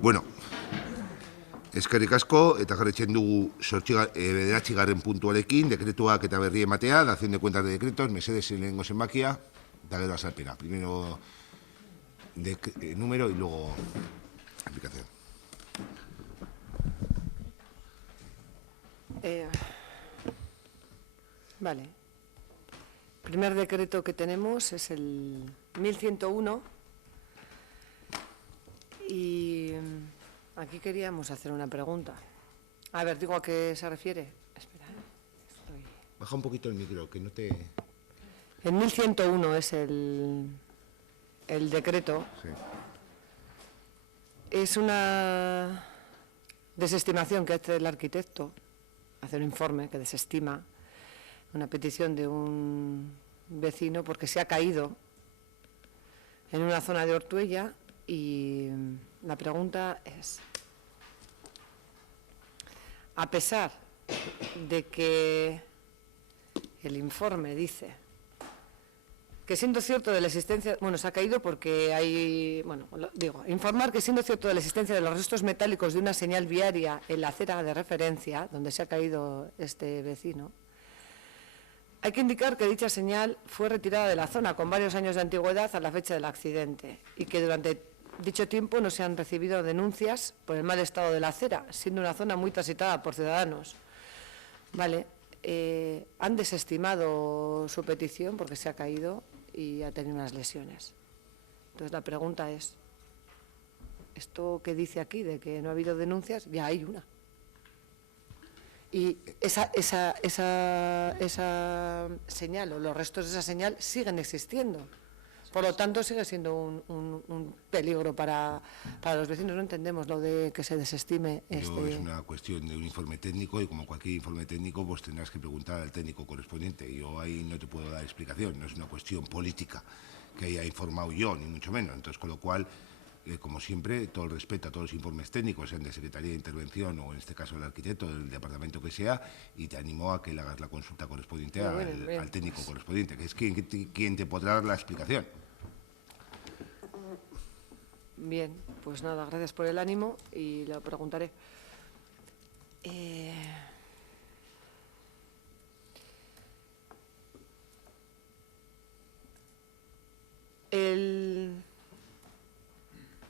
Bueno, eskerrik asko, eta jarraitzen dugu 9. puntuarekin, dekretuak eta berri ematea, dación de cuentas de decretos, mesedes lehenengo zenbakia, eta gero azalpena. Primero número y luego aplicación. Vale. El primer decreto que tenemos es el 1101 y aquí queríamos hacer una pregunta. A ver, digo, ¿a qué se refiere? Espera, Baja un poquito el micro, que no te... El 1101 es el decreto. Sí. Es una desestimación que hace el arquitecto, hace un informe que desestima una petición de un vecino porque se ha caído en una zona de Ortuella y la pregunta es, a pesar de que el informe dice que siendo cierto de la existencia, bueno, se ha caído porque hay, bueno, digo, informar que siendo cierto de la existencia de los restos metálicos de una señal viaria en la acera de referencia, donde se ha caído este vecino, hay que indicar que dicha señal fue retirada de la zona con varios años de antigüedad a la fecha del accidente y que durante dicho tiempo no se han recibido denuncias por el mal estado de la acera, siendo una zona muy transitada por ciudadanos. Vale, han desestimado su petición porque se ha caído y ha tenido unas lesiones. Entonces la pregunta es, ¿esto que dice aquí de que no ha habido denuncias? Ya hay una. Y esa señal o los restos de esa señal siguen existiendo. Por lo tanto, sigue siendo un peligro para los vecinos. No entendemos lo de que se desestime Es una cuestión de un informe técnico y como cualquier informe técnico pues tendrás que preguntar al técnico correspondiente. Yo ahí no te puedo dar explicación, no es una cuestión política que haya informado yo, ni mucho menos. Entonces, con lo cual, como siempre, todo el respeto a todos los informes técnicos, sean de Secretaría de Intervención o en este caso el arquitecto del departamento que sea, y te animo a que le hagas la consulta correspondiente al técnico correspondiente, que es quien te podrá dar la explicación. Bien, pues nada, gracias por el ánimo y lo preguntaré.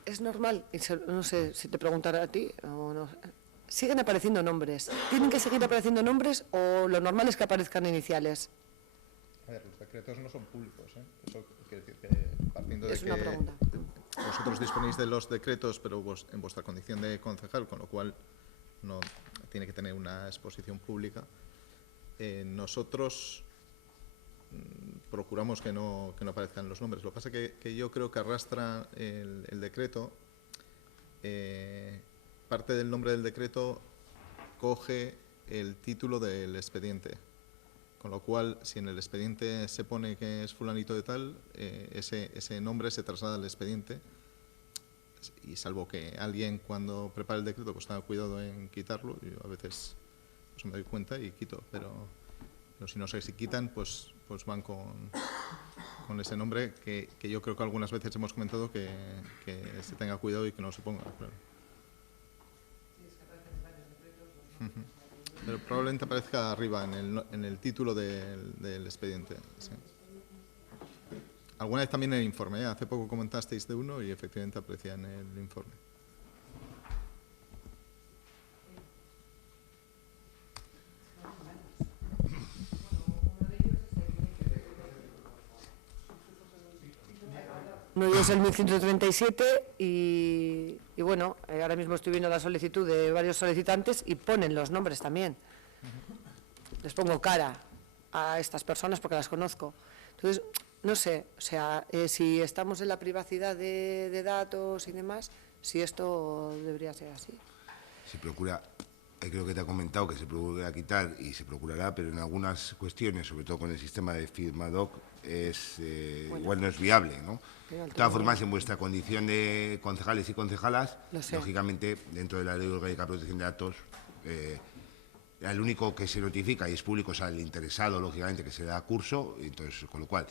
Es normal, no sé si te preguntaré a ti o no. ¿Siguen apareciendo nombres? ¿Tienen que seguir apareciendo nombres o lo normal es que aparezcan iniciales? A ver, los decretos no son públicos, ¿eh? Eso quiere decir que partiendo de es una pregunta. Vosotros disponéis de los decretos, pero en vuestra condición de concejal, con lo cual no tiene que tener una exposición pública. Nosotros procuramos que no aparezcan los nombres. Lo que pasa es que yo creo que arrastra el decreto, parte del nombre del decreto coge el título del expediente. Con lo cual, si en el expediente se pone que es fulanito de tal, ese nombre se traslada al expediente y salvo que alguien cuando prepara el decreto pues tenga cuidado en quitarlo, yo a veces pues me doy cuenta y quito, pero si no sé si quitan, pues van con ese nombre que yo creo que algunas veces hemos comentado que se tenga cuidado y que no se ponga. Claro. Pero probablemente aparezca arriba en el título del expediente. Sí. Alguna vez también en el informe, ¿eh? Hace poco comentasteis de uno y efectivamente aparecía en el informe. Uno de ellos es el 1137 y bueno, ahora mismo estoy viendo la solicitud de varios solicitantes y ponen los nombres también. Les pongo cara a estas personas porque las conozco. Entonces, no sé, o sea, si estamos en la privacidad de datos y demás, si esto debería ser así. Se procura, creo que te ha comentado que se procura quitar y se procurará, pero en algunas cuestiones, sobre todo con el sistema de FirmaDoc, bueno, igual no es viable, ¿no? De todas formas, en vuestra condición de concejales y concejalas, lógicamente, dentro de la Ley Orgánica de Protección de Datos, el único que se notifica y es público es al interesado, lógicamente, que se da curso, entonces, con lo cual,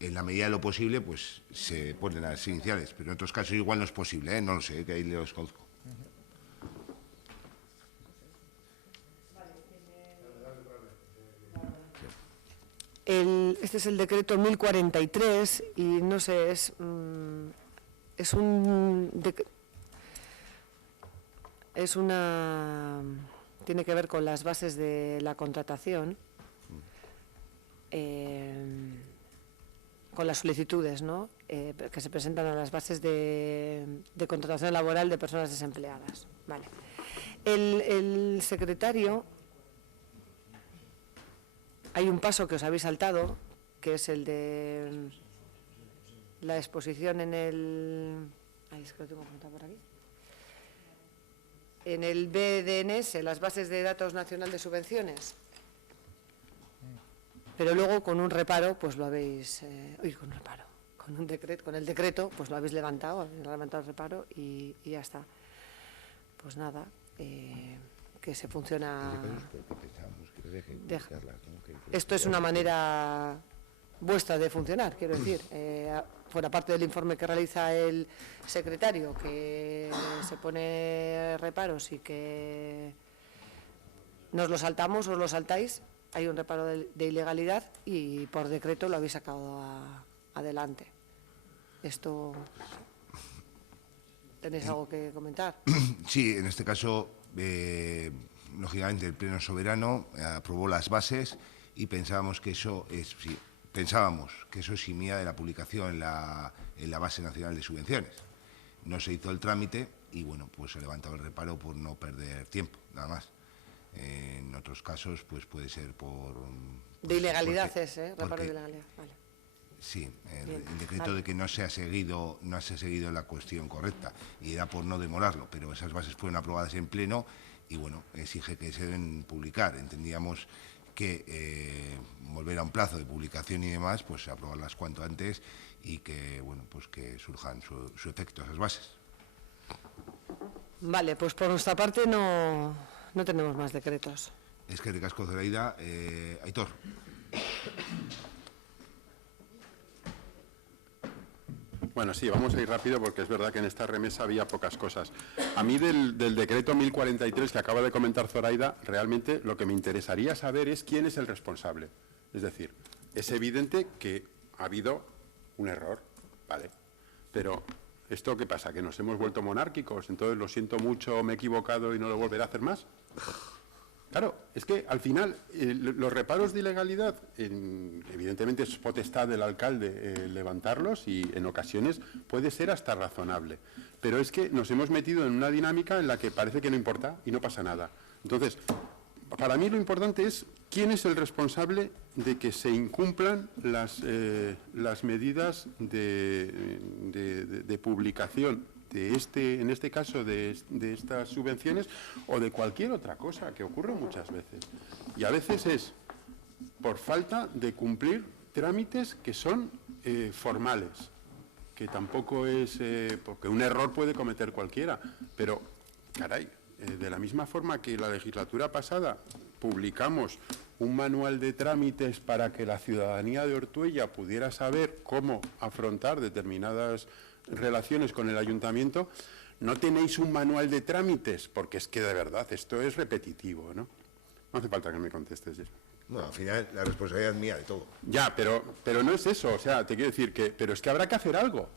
en la medida de lo posible, pues se ponen las iniciales, pero en otros casos igual no es posible, no lo sé, que ahí los conozco. Este es el decreto 1043 y no sé, tiene que ver con las bases de la contratación, con las solicitudes, ¿no? Que se presentan a las bases de contratación laboral de personas desempleadas. Vale. El secretario, hay un paso que os habéis saltado, que es el de la exposición en el... Ay, es que lo tengo apuntado por aquí. En el BDNS, las bases de datos nacional de subvenciones. Pero luego con un reparo, pues lo habéis... con un reparo. Con el decreto, pues lo habéis levantado el reparo y ya está. Pues nada, que se funciona... Esto es una manera vuestra de funcionar, quiero decir. Fuera parte del informe que realiza el secretario, que se pone reparos y que nos lo saltamos, os lo saltáis, hay un reparo de ilegalidad y por decreto lo habéis sacado adelante. Esto... ¿Tenéis algo que comentar? Sí, en este caso, lógicamente, el Pleno Soberano aprobó las bases y pensábamos que eso eximía de la publicación en la Base Nacional de Subvenciones. No se hizo el trámite y, bueno, pues se levantaba el reparo por no perder tiempo, nada más. En otros casos, pues puede ser por... De ilegalidad reparo de ilegalidad, vale. Sí, el decreto de que no se ha seguido la cuestión correcta y era por no demorarlo, pero esas bases fueron aprobadas en pleno y, bueno, exige que se deben publicar. Entendíamos que volver a un plazo de publicación y demás, pues aprobarlas cuanto antes y que, bueno, pues que surjan su efecto esas bases. Vale, pues por nuestra parte no tenemos más decretos. Es que de Casco Zoraida, Aitor. Bueno, sí, vamos a ir rápido porque es verdad que en esta remesa había pocas cosas. A mí del decreto 1043 que acaba de comentar Zoraida, realmente lo que me interesaría saber es quién es el responsable. Es decir, es evidente que ha habido un error, ¿vale? Pero, ¿esto qué pasa? ¿Que nos hemos vuelto monárquicos? Entonces lo siento mucho, me he equivocado y no lo volveré a hacer más. Claro, es que al final los reparos de ilegalidad, evidentemente es potestad del alcalde levantarlos y en ocasiones puede ser hasta razonable. Pero es que nos hemos metido en una dinámica en la que parece que no importa y no pasa nada. Entonces, para mí lo importante es quién es el responsable de que se incumplan las medidas de publicación en este caso de estas subvenciones o de cualquier otra cosa que ocurre muchas veces. Y a veces es por falta de cumplir trámites que son formales, que tampoco es... porque un error puede cometer cualquiera, pero, caray, de la misma forma que la legislatura pasada publicamos un manual de trámites para que la ciudadanía de Ortuella pudiera saber cómo afrontar determinadas relaciones con el ayuntamiento, no tenéis un manual de trámites, porque es que de verdad esto es repetitivo, ¿no? No hace falta que me contestes eso. No, al final la responsabilidad es mía de todo. Ya, pero no es eso, o sea, te quiero decir que, pero es que habrá que hacer algo,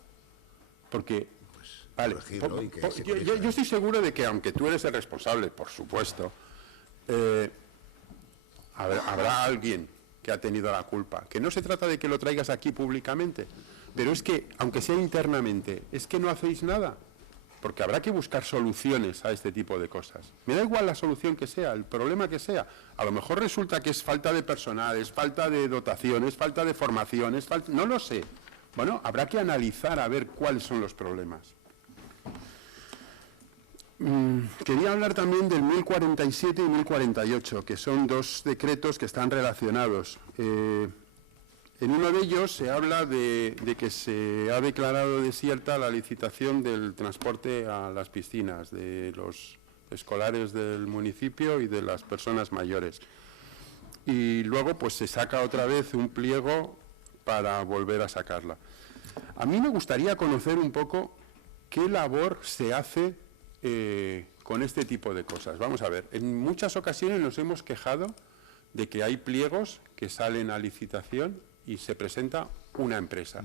porque, pues, vale, yo estoy seguro de que aunque tú eres el responsable, por supuesto, habrá alguien que ha tenido la culpa, que no se trata de que lo traigas aquí públicamente, pero es que, aunque sea internamente, es que no hacéis nada, porque habrá que buscar soluciones a este tipo de cosas. Me da igual la solución que sea, el problema que sea. A lo mejor resulta que es falta de personal, es falta de dotación, es falta de formación, no lo sé. Bueno, habrá que analizar a ver cuáles son los problemas. Quería hablar también del 1047 y 1048, que son dos decretos que están relacionados. En uno de ellos se habla de que se ha declarado desierta la licitación del transporte a las piscinas de los escolares del municipio y de las personas mayores. Y luego pues se saca otra vez un pliego para volver a sacarla. A mí me gustaría conocer un poco qué labor se hace con este tipo de cosas. Vamos a ver, en muchas ocasiones nos hemos quejado de que hay pliegos que salen a licitación y se presenta una empresa.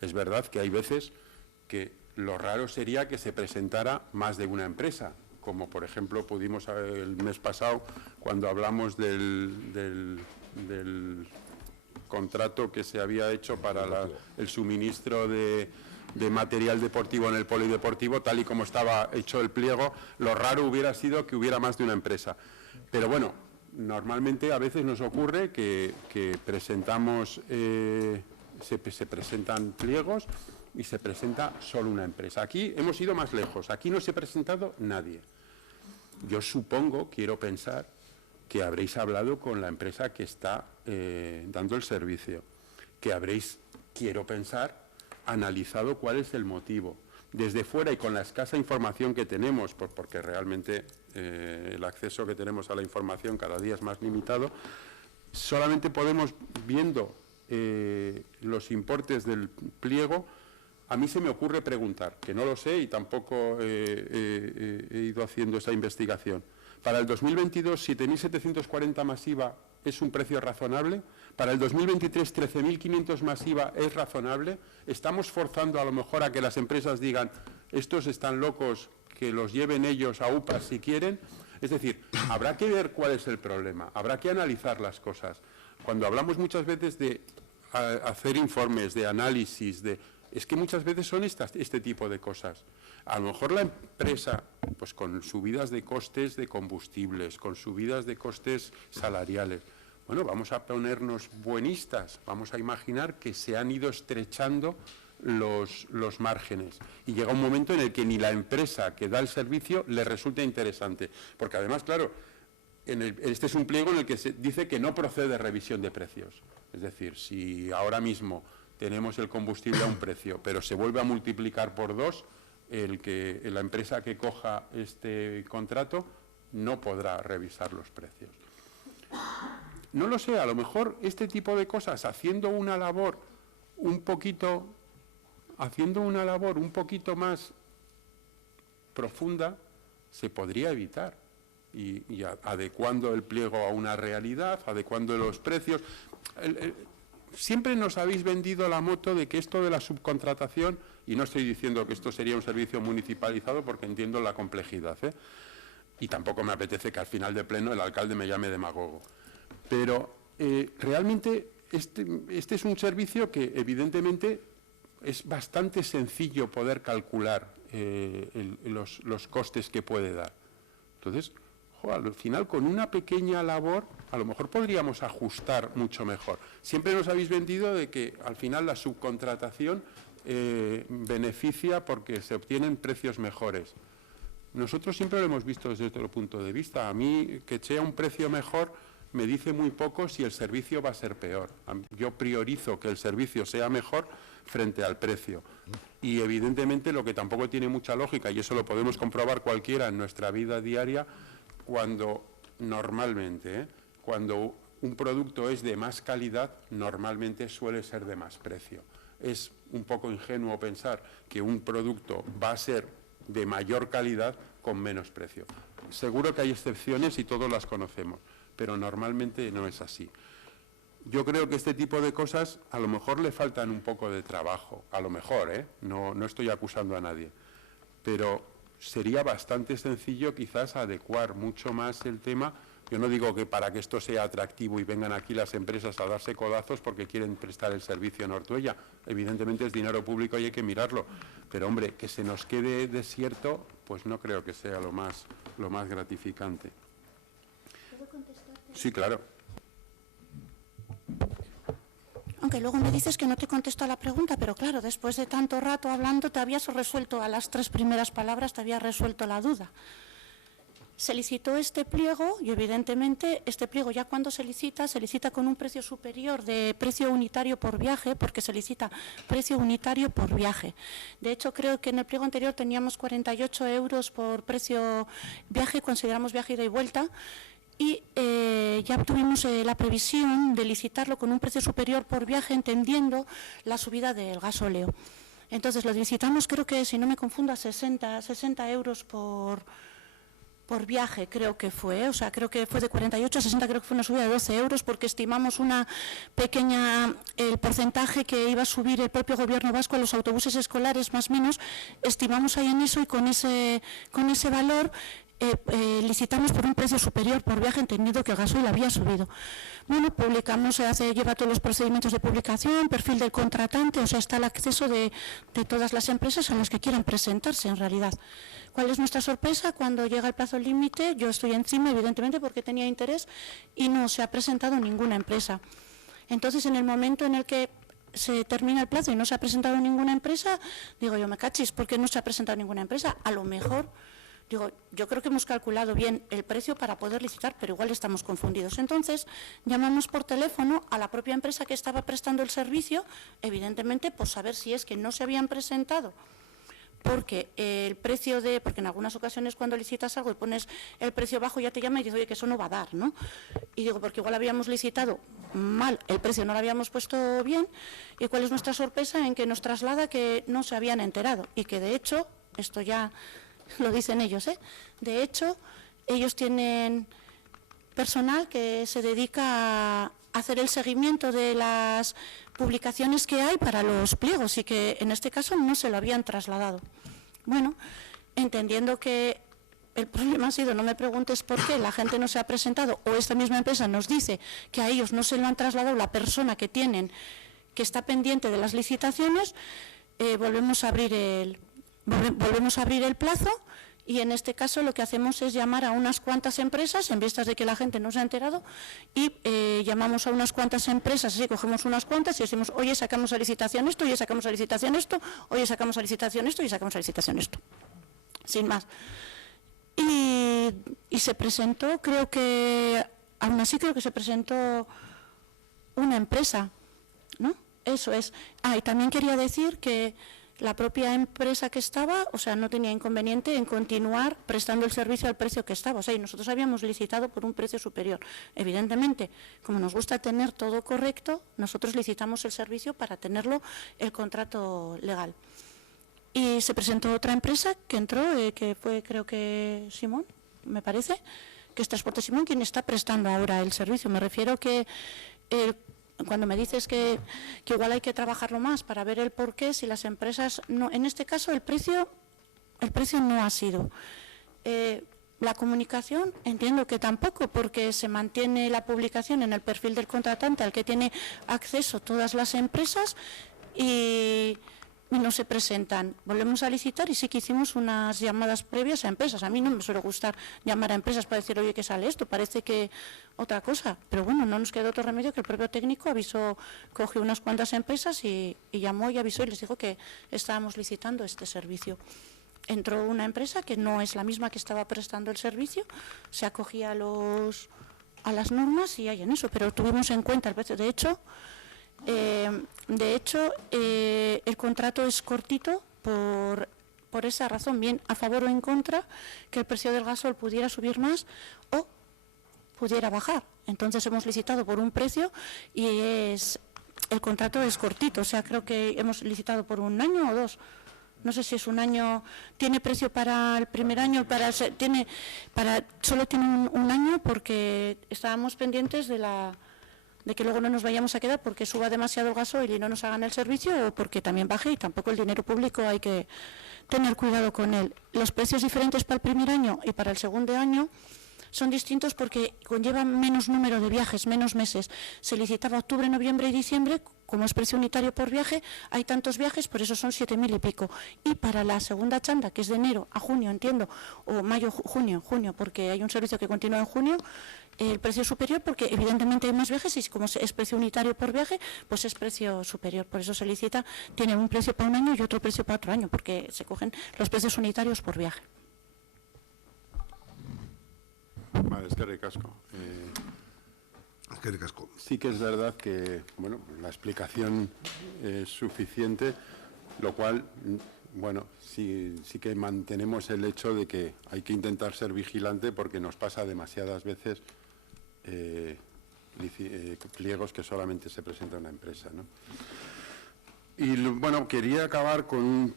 Es verdad que hay veces que lo raro sería que se presentara más de una empresa, como por ejemplo pudimos el mes pasado cuando hablamos del contrato que se había hecho para el suministro de material deportivo en el polideportivo, tal y como estaba hecho el pliego. Lo raro hubiera sido que hubiera más de una empresa. Pero bueno, normalmente a veces nos ocurre que presentamos, se presentan pliegos y se presenta solo una empresa. Aquí hemos ido más lejos, aquí no se ha presentado nadie. Yo supongo, quiero pensar, que habréis hablado con la empresa que está dando el servicio, que habréis, quiero pensar, analizado cuál es el motivo. Desde fuera y con la escasa información que tenemos, porque realmente el acceso que tenemos a la información cada día es más limitado, solamente podemos, viendo los importes del pliego, a mí se me ocurre preguntar, que no lo sé y tampoco he ido haciendo esa investigación. Para el 2022, 7.740 más IVA es un precio razonable. Para el 2023, 13.500 más IVA es razonable. Estamos forzando a lo mejor a que las empresas digan, estos están locos, que los lleven ellos a UPAs si quieren. Es decir, habrá que ver cuál es el problema, habrá que analizar las cosas. Cuando hablamos muchas veces de hacer informes, de análisis, es que muchas veces son este tipo de cosas. A lo mejor la empresa, pues con subidas de costes de combustibles, con subidas de costes salariales, bueno, vamos a ponernos buenistas, vamos a imaginar que se han ido estrechando los márgenes y llega un momento en el que ni la empresa que da el servicio le resulta interesante, porque además, claro, este es un pliego en el que se dice que no procede revisión de precios. Es decir, si ahora mismo tenemos el combustible a un precio, pero se vuelve a multiplicar por 2, la empresa que coja este contrato no podrá revisar los precios. No lo sé, a lo mejor este tipo de cosas, haciendo una labor un poquito más profunda, se podría evitar. Y adecuando el pliego a una realidad, adecuando los precios. Siempre nos habéis vendido la moto de que esto de la subcontratación, y no estoy diciendo que esto sería un servicio municipalizado porque entiendo la complejidad, y tampoco me apetece que al final de pleno el alcalde me llame demagogo. Pero realmente este es un servicio que evidentemente es bastante sencillo poder calcular los costes que puede dar. Entonces, al final, con una pequeña labor, a lo mejor podríamos ajustar mucho mejor. Siempre nos habéis vendido de que al final la subcontratación beneficia porque se obtienen precios mejores. Nosotros siempre lo hemos visto desde otro punto de vista. A mí, que sea un precio mejor, me dice muy poco si el servicio va a ser peor. Yo priorizo que el servicio sea mejor frente al precio. Y evidentemente lo que tampoco tiene mucha lógica, y eso lo podemos comprobar cualquiera en nuestra vida diaria, cuando normalmente, cuando un producto es de más calidad, normalmente suele ser de más precio. Es un poco ingenuo pensar que un producto va a ser de mayor calidad con menos precio. Seguro que hay excepciones y todos las conocemos, pero normalmente no es así. Yo creo que este tipo de cosas a lo mejor le faltan un poco de trabajo, a lo mejor, no estoy acusando a nadie, pero sería bastante sencillo quizás adecuar mucho más el tema. Yo no digo que para que esto sea atractivo y vengan aquí las empresas a darse codazos porque quieren prestar el servicio en Ortuella. Evidentemente es dinero público y hay que mirarlo. Pero, hombre, que se nos quede desierto, pues no creo que sea lo más gratificante. ¿Puedo contestarte? Sí, claro. Aunque luego me dices que no te contesto a la pregunta, pero claro, después de tanto rato hablando te habías resuelto a las 3 primeras palabras, te habías resuelto la duda. Se licitó este pliego y evidentemente este pliego ya cuando se licita con un precio superior de precio unitario por viaje, porque se licita precio unitario por viaje. De hecho, creo que en el pliego anterior teníamos 48 euros por precio viaje, consideramos viaje ida y vuelta, y ya tuvimos la previsión de licitarlo con un precio superior por viaje, entendiendo la subida del gasóleo. Entonces lo licitamos, creo que, si no me confundo, a 60 euros por viaje, creo que fue, o sea, creo que fue de 48 a 60, creo que fue una subida de 12 euros, porque estimamos una pequeña, el porcentaje que iba a subir el propio gobierno vasco a los autobuses escolares, más o menos, estimamos ahí en eso, y con ese valor licitamos por un precio superior por viaje, entendido que el gasoil había subido. Bueno, publicamos, lleva todos los procedimientos de publicación, perfil del contratante, o sea, está el acceso de todas las empresas a las que quieran presentarse en realidad. ¿Cuál es nuestra sorpresa? Cuando llega el plazo límite, yo estoy encima, evidentemente, porque tenía interés, y no se ha presentado ninguna empresa. Entonces, en el momento en el que se termina el plazo y no se ha presentado ninguna empresa, digo yo, me cachis, ¿por qué no se ha presentado ninguna empresa? A lo mejor, digo, yo creo que hemos calculado bien el precio para poder licitar, pero igual estamos confundidos. Entonces, llamamos por teléfono a la propia empresa que estaba prestando el servicio, evidentemente, por saber si es que no se habían presentado, porque el precio porque en algunas ocasiones cuando licitas algo y pones el precio bajo, ya te llama y dices, oye, que eso no va a dar, ¿no? Y digo, porque igual habíamos licitado mal, el precio no lo habíamos puesto bien, y cuál es nuestra sorpresa en que nos traslada que no se habían enterado, y que de hecho, esto ya lo dicen ellos, de hecho, ellos tienen personal que se dedica a hacer el seguimiento de las publicaciones que hay para los pliegos, y que en este caso no se lo habían trasladado. Bueno, entendiendo que el problema ha sido, no me preguntes por qué la gente no se ha presentado, o esta misma empresa nos dice que a ellos no se lo han trasladado la persona que tienen, que está pendiente de las licitaciones, volvemos a abrir el plazo. Y en este caso lo que hacemos es llamar a unas cuantas empresas, en vistas de que la gente no se ha enterado, y llamamos a unas cuantas empresas, así cogemos unas cuantas y decimos, oye, sacamos a licitación esto, oye, sacamos a licitación esto, oye, sacamos a licitación esto y sacamos a licitación esto. Sin más. Y se presentó, aún así creo que se presentó una empresa, ¿no? Eso es. Y también quería decir que la propia empresa que estaba, o sea, no tenía inconveniente en continuar prestando el servicio al precio que estaba. O sea, y nosotros habíamos licitado por un precio superior. Evidentemente, como nos gusta tener todo correcto, nosotros licitamos el servicio para tenerlo el contrato legal. Y se presentó otra empresa que entró, que fue, creo que Simón, me parece, que es Transporte Simón, quien está prestando ahora el servicio. Me refiero que cuando me dices que igual hay que trabajarlo más para ver el porqué, si las empresas no, en este caso el precio no ha sido. La comunicación entiendo que tampoco, porque se mantiene la publicación en el perfil del contratante al que tiene acceso todas las empresas, y no se presentan. Volvemos a licitar y sí que hicimos unas llamadas previas a empresas. A mí no me suele gustar llamar a empresas para decir, oye, ¿qué sale esto? Parece que otra cosa. Pero bueno, no nos quedó otro remedio que el propio técnico cogió unas cuantas empresas y llamó y avisó y les dijo que estábamos licitando este servicio. Entró una empresa que no es la misma que estaba prestando el servicio, se acogía a las normas y hay en eso, pero tuvimos en cuenta el precio. De hecho, el contrato es cortito por esa razón, bien a favor o en contra, que el precio del gasol pudiera subir más o pudiera bajar. Entonces hemos licitado por un precio y el contrato es cortito, o sea, creo que hemos licitado por 1 año o 2. No sé si es 1 año, tiene precio para el primer año, solo tiene un año, porque estábamos pendientes de que luego no nos vayamos a quedar porque suba demasiado el gasoil y no nos hagan el servicio, o porque también baje, y tampoco el dinero público hay que tener cuidado con él. Los precios diferentes para el primer año y para el segundo año son distintos porque conllevan menos número de viajes, menos meses. Se licitaba octubre, noviembre y diciembre, como es precio unitario por viaje, hay tantos viajes, por eso son 7.000 y pico. Y para la segunda chanda, que es de enero a junio, entiendo, o mayo, junio, porque hay un servicio que continúa en junio, el precio es superior porque evidentemente hay más viajes, y como es precio unitario por viaje, pues es precio superior. Por eso se licita, tiene un precio para 1 año y otro precio para otro año, porque se cogen los precios unitarios por viaje. Vale, es que ricasco. Sí que es verdad que, bueno, la explicación es suficiente, lo cual, bueno, sí que mantenemos el hecho de que hay que intentar ser vigilante, porque nos pasa demasiadas veces pliegos que solamente se presenta una empresa, ¿no? Y bueno, quería acabar con un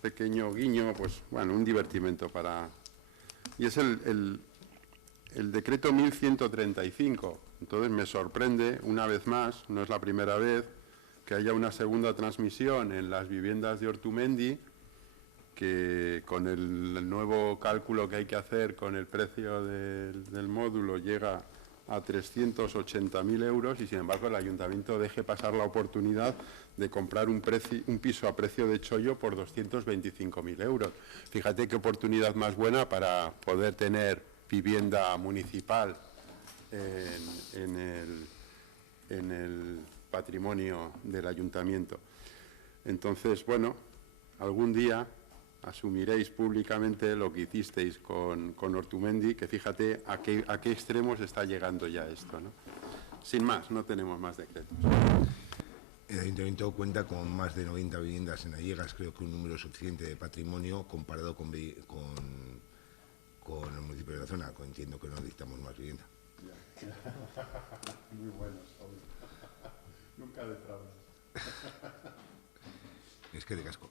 pequeño guiño, pues bueno, un divertimento para... Y es el decreto 1135. Entonces me sorprende, una vez más, no es la primera vez, que haya una segunda transmisión en las viviendas de Ortumendi, que con el nuevo cálculo que hay que hacer con el precio del módulo llega a 380.000 euros y, sin embargo, el ayuntamiento deje pasar la oportunidad de comprar un piso a precio de chollo por 225.000 euros. Fíjate qué oportunidad más buena para poder tener vivienda municipal en el patrimonio del ayuntamiento. Entonces, bueno, algún día asumiréis públicamente lo que hicisteis con Ortumendi, que fíjate a qué extremos está llegando ya esto, ¿no? Sin más, no tenemos más decretos. El ayuntamiento cuenta con más de 90 viviendas en Allegas, creo que un número suficiente de patrimonio comparado con el municipio de la zona. Entiendo que no necesitamos más vivienda. Muy buenos, nunca defraudas. Es que de casco.